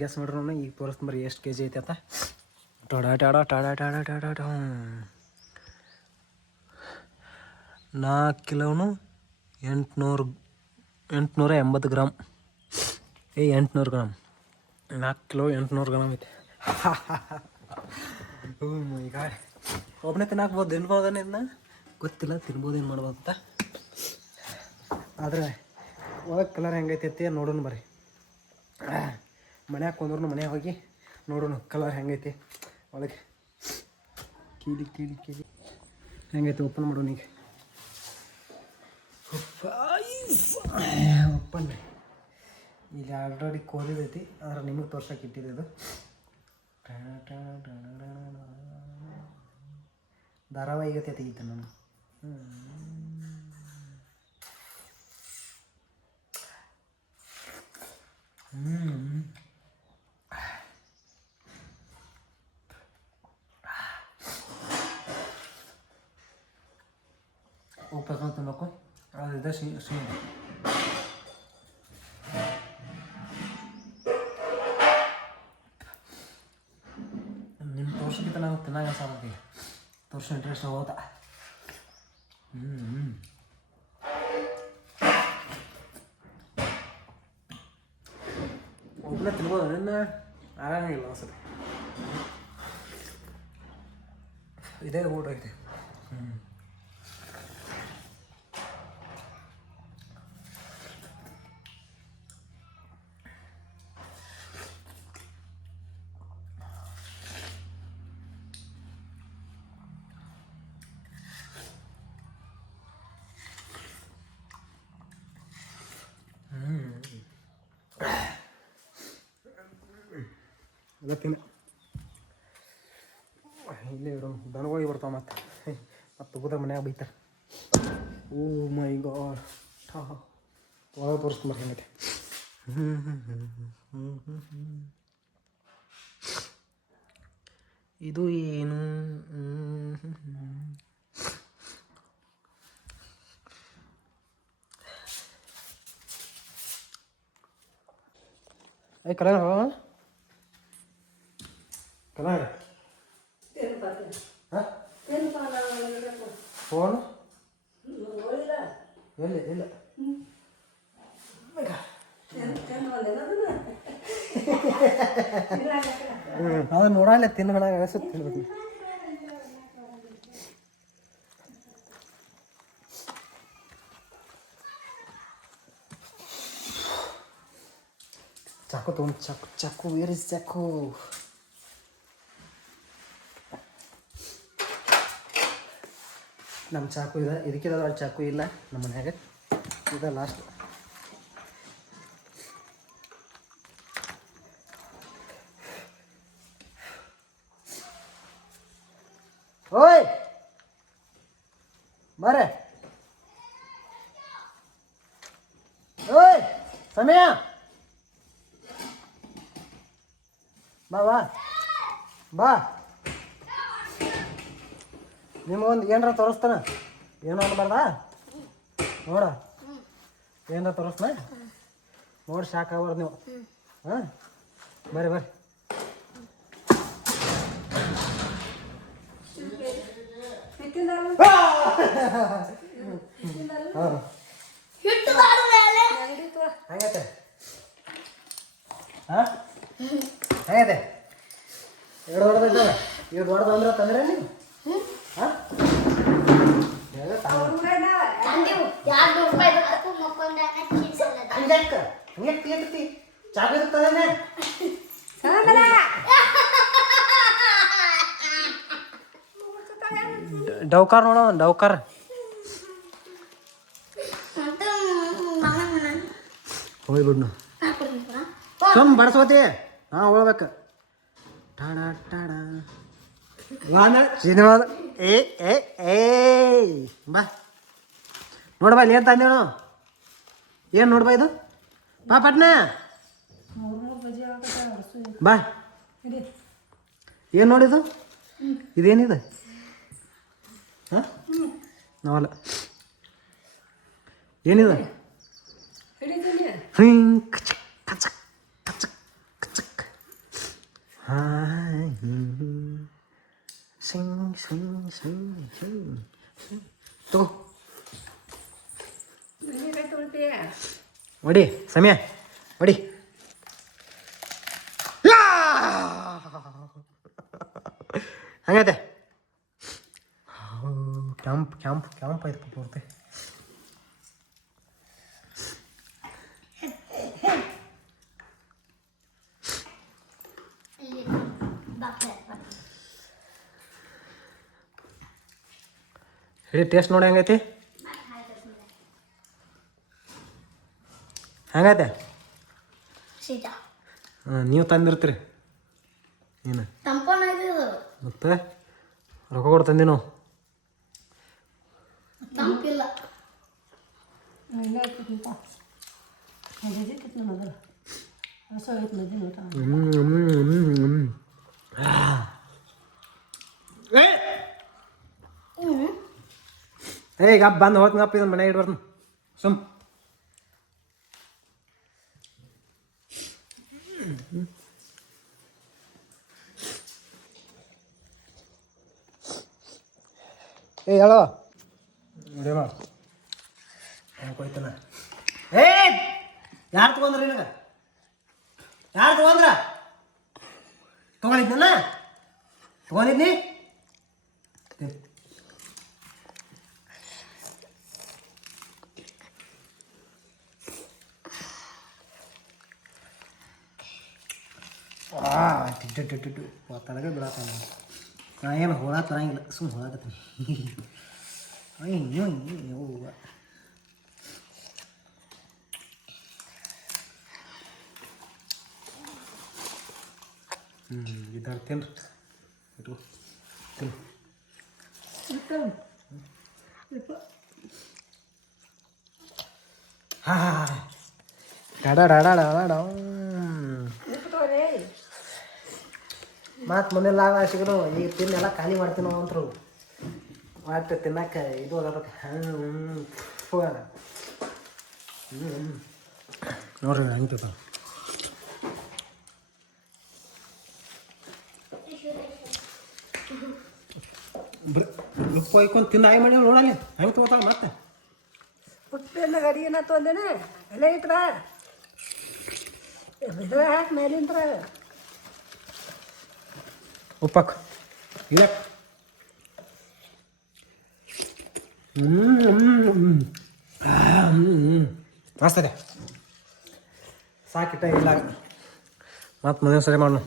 Gas ಮಾಡ್ರೂ ಈಗ ತೋರಿಸ್ತೀನಿ ಬರ್ರಿ ಎಷ್ಟು ಕೆ ಜಿ ಐತೆ ಅಂತ. ಟೊಡ ಟಡ ಟಡ ಟಡ ಟಡ ಟ 4 ಕಿಲೋನು 880 ಗ್ರಾಮ್. 800 ಗ್ರಾಮ್. 4 ಕಿಲೋ 800 ಗ್ರಾಮ್ ಐತೆ. ಈಗ ಒಬ್ಬನೇ ತಿನ್ನಾಕ್ಬೋದು, ತಿನ್ಬೋದೇನೆ ಇದನ್ನ ಗೊತ್ತಿಲ್ಲ, ತಿನ್ಬೋದು ಏನು ಮಾಡ್ಬೋದು ಅಂತ. ಆದರೆ ಒಳಗೆ ಕಲರ್ ಹೆಂಗೈತೈತಿ ನೋಡೋಣ ಬರ್ರಿ. ಮನ್ಯಾಗ ಕೊಂದ್ರು ಮನೆಯಾಗ ಹೋಗಿ ನೋಡೋಣ ಕಲರ್ ಹೆಂಗೈತಿ ಒಳಗೆ. ಕೀಲಿ ಹೆಂಗೈತೆ ಓಪನ್ ಮಾಡೋಣ ಈಗ. ಓಪನ್ ಇಲ್ಲಿ ಆಲ್ರೆಡಿ ಕೋಲಿದೈತಿ, ಆದ್ರೆ ನಿಮಗೆ ತೋರ್ಸಕ್ಕೆ ಇಟ್ಟಿದೆ ಇದು. ಧಾರಾವಾಹಿಗೆ ತೆಗಿತೆ ನಾನು. ಉಪ್ಪು ಹಾಕೊಂಡು ತಿನ್ಬೇಕು. ಅದಿದೆ ಸಿಹಿ. ನಿಮ್ಮ ತೋರ್ಸಕ್ಕಿಂತ ನಾವು ತಿನ್ನಾಗ ಸಾಕು. ತೋರ್ಸೋ ಇಂಟ್ರೆಸ್ಟ್ ಹೋದ. ಒಬ್ಬನೇ ತಿನ್ಬೋದು, ಅದನ್ನ ಆಗಂಗಿಲ್ಲ ಅನ್ಸುತ್ತೆ. ಇದೇ ಊಟ ಐತೆ. ಎಲ್ಲ ತಿನ್ನ ಇಲ್ಲೇ ಇಡೋ ದನಗಳಿಗೆ ಬರ್ತಾವ. ಮತ್ತು ತಗೋದ ಮನ್ಯಾಗ ಬೈತಾರೆ. ಓ ಮೈ ಗಾಡ್. ಒಳಗೆ ತೋರಿಸ್ತೀನಿ ಬರ್ರಿ ಮತ್ತೆ. ಇದು ಏನು? ಕಲರ್ ಕಲರ್ ಫೋನ್ ಎಲ್ಲಿ ಇಲ್ಲ. ಅದು ನೋಡಲ್ಲ ತಿನ್ನೋಣ ಅನಿಸುತ್ತೆ. ತಿನ್ಬೇಕು ಚಾಕು ತೊಗೊಂಡು ಚಾಕು ವೇರ್ ಇಸ್ ಚಾಕು. ನಮ್ಮ ಚಾಕು ಇದೆ, ಇದಕ್ಕಿದ ಚಾಕು ಇಲ್ಲ ನಮ್ಮ ಮನ್ಯಾಗ. ಇದೆ ಲಾಸ್ಟ್. ಓಯ್ ಬಾರೆ. ಓಯ್ ಸಮಯ ಬಾ ಬಾ ಬಾ. ನಿಮಗೊಂದು ಏನಾರ ತೋರಿಸ್ತಾನ, ಏನೋ ಅನ್ಬಾರ್ದ ನೋಡ. ಏನಾರ ತೋರಿಸ್ತಾನ ನೋಡಿ, ಶಾಕ್ ಆಗ್ಬಾರ್ದು ನೀವು. ಹಾಂ ಬರ್ರಿ ಬರ್ರಿ. ಹಂಗೈತೆ ಹಾಂ ಹಂಗೈತೆ. ಎರಡು ದೊಡ್ಡದೈತೆ. ಎರಡು ದೊಡ್ಡದು ಅಂದ್ರೆ ತಂದ್ರೆ ನೀವು ಹಾಂ ಹಂಗೆ ಚಾಕು ಇರ್ತದೆ. ಡೌಕಾರ್ ನೋಡೋ, ಡೌಕಾರ್ ಹೋಗ್ಬಿಡ್ನು ಸುಮ್ ಬಡ್ಸೋತಿ. ಹಾಂ ಹೋಗ್ಬೇಕು. ಟಾಡ ಟಾಡ ಸಿನಿಮಾ ಏ ಬಾ ನೋಡ್ಬಾ. ಇಲ್ಲಿ ಏನು ತಂದೇಳು? ಏನು ನೋಡ್ಬಾ ಇದು? ಬಾ ಪಟ್ನ ಬಾ. ಏನು ನೋಡಿದು? ಇದೇನಿದೆ? ಹಾಂ ನಾವಲ್ಲ. ಏನಿದೆ? ಹಿಂಗೆ ಕಚಕ್ ಕಚಕ್ ಕಚಕ್ ಕಚಕ್ ತಗೋ ಹೊಡಿ ಸಮಯ ಹೊಡಿ. ಹಂಗೈತೆ ಕ್ಯಾಂಪ್ ಕ್ಯಾಂಪ್ ಕ್ಯಾಂಪ್ ಆಯ್ತು ಪೂರ್ತಿ. ಹೇಳಿ ಟೇಸ್ಟ್ ನೋಡಿ ಹೆಂಗೈತಿ, ಹೆಂಗೈತೆ? ನೀವು ತಂದಿರ್ತೀರಿ ಏನು ಮತ್ತೆ ರೊಕ್ಕ ಕೊಟ್ಟು ತಂದಿ ನಾವು. ಈಗ ಬಂದು ಹೋಗ್ತೀನಿ ಅಪ್ಪ, ಇದನ್ನು ಮನೆಗೆ ಇಟ್ಟು ಬರ್ತೀನಿ ಸುಮ್. ಹೇಳೋ ನೋಡಿ ಮಾಡ ಹೋಯ್ತಾನ. ಯಾರು ತಗೊಂಡ್ರಿ ನಿನಗೆ? ಯಾರು ತಗೊಂಡ್ರ? ತಗೊಂಡಿದ್ನ ತಗೊಂಡಿದ್ನಿ. ತನಗೆ ಬಿಡತ್ತಾನ. ನಾ ಏನು ಹೋಳ ತರಂಗಿಲ್ಲ, ಸುಮ್ಮನೆ ಹೋಳಾಕತ್ತೀನಿ. ಅಯ್ಯೋ ಯವ್ವ ಇದಾರ ತಿನ್ರಿ ಇಟ್ಟು ತಿನ್ನು. ಮತ್ತು ಮನೆಯಲ್ಲ ಸಿಗನು ಈಗ ತಿನ್ನೆಲ್ಲ ಖಾಲಿ ಮಾಡ್ತೀವಿ ನಾವು ಅಂತರು. ಮತ್ತೆ ತಿನ್ನಕ್ಕೆ ಇದು ಆಗತ್ತೆ. ನೋಡ್ರಿ ಹಂಗೆ ಉಪ್ಪು ಹಾಯ್ಕೊಂಡು ತಿನ್ನ ಆಯ್ ಮಾಡಿ ನೋಡಲ್ಲಿ ಹೆಂಗೆ ತಗೋತಾಳೆ ಮತ್ತೆ. ಪುಟ್ಟೆಲ್ಲ ಗಡಿಗೆನ ತೊಂದೇನೆ ಎಲೆ ಇಟ್ರ ಬಿದ್ರೆ ಹಾಕಿ ಮೇಲಿಂತ್ರ ಉಪ್ಪಕ್ಕೆ ಇಲ್ಲ. ಮಸ್ತದೆ ಸಾಕಿಟ್ಟ ಇಲ್ಲ. ಮತ್ತು ಮದುವೆ ಸರಿ ಮಾಡೋಣ.